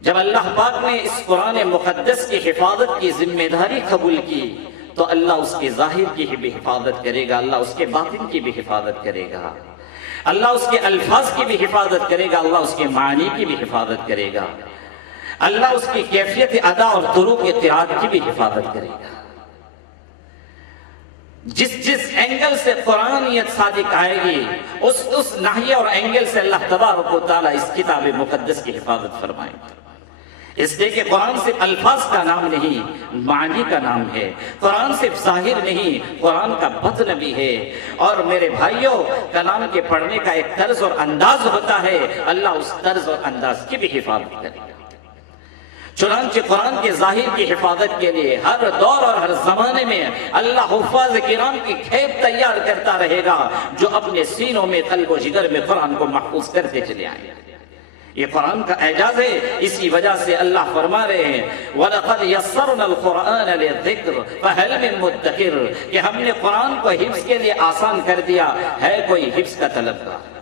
جب اللہ پاک نے اس قرآن مقدس کی حفاظت کی ذمہ داری قبول کی تو اللہ اس کے ظاہر کی بھی حفاظت کرے گا، اللہ اس کے باطن کی بھی حفاظت کرے گا، اللہ اس کے الفاظ کی بھی حفاظت کرے گا، اللہ اس کے معنی کی بھی حفاظت کرے گا، اللہ اس کی کیفیت ادا اور طرق قراءت کی بھی حفاظت کرے گا۔ جس اینگل سے قرآنیت صادق آئے گی اس ناحیے اور اینگل سے اللہ تبارک و تعالیٰ اس کتاب مقدس کی حفاظت فرمائے گا۔ اس لیے کہ قرآن صرف الفاظ کا نام نہیں، معنی کا نام ہے۔ قرآن صرف ظاہر نہیں، قرآن کا بطن بھی ہے۔ اور میرے بھائیوں، کلام کے پڑھنے کا ایک طرز اور انداز ہوتا ہے، اللہ اس طرز اور انداز کی بھی حفاظت کرے گا۔ چنانچہ قرآن کے ظاہر کی حفاظت کے لیے ہر دور اور ہر زمانے میں اللہ حفاظ کرام کی کھیپ تیار کرتا رہے گا، جو اپنے سینوں میں، قلب و جگر میں قرآن کو محفوظ کرتے چلے آئے۔ یہ قرآن کا اعجاز ہے، اسی وجہ سے اللہ فرما رہے ہیں وَلَقَدْ يَسَّرْنَا الْقُرْآنَ لِلذِّكْرِ فَهَلْ مِن مُدَّكِرٍ، کہ ہم نے قرآن کو حفظ کے لیے آسان کر دیا، ہے کوئی حفظ کا طلبگار؟